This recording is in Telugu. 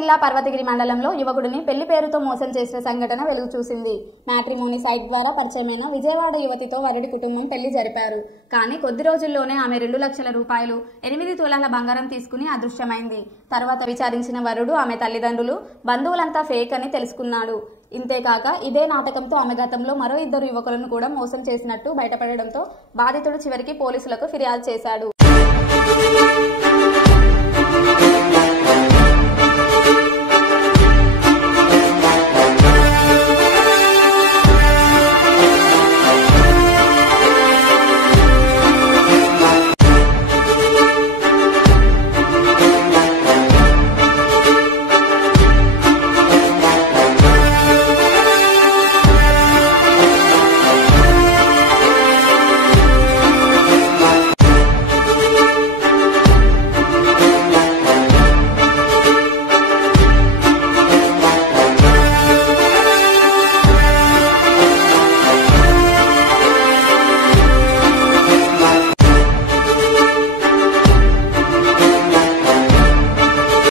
జిల్లా పర్వతగిరి మండలంలో యువకుడిని పెళ్లి పేరుతో మోసం చేసిన సంఘటన వెలుగు చూసింది. మ్యాట్రిమోనీ సైట్ ద్వారా పరిచయమైన విజయవాడ యువతితో వరుడి కుటుంబం పెళ్లి జరిపారు. కానీ కొద్ది రోజుల్లోనే ఆమె 2 లక్షల రూపాయలు 8 తులాల బంగారం తీసుకుని అదృశ్యమైంది. తర్వాత విచారించిన వరుడు ఆమె తల్లిదండ్రులు, బంధువులంతా ఫేక్ అని తెలుసుకున్నాడు. ఇంతేకాక ఇదే నాటకంతో ఆమె గతంలో మరో 2 యువకులను కూడా మోసం చేసినట్టు బయటపడడంతో బాధితుడు చివరికి పోలీసులకు ఫిర్యాదు చేశాడు.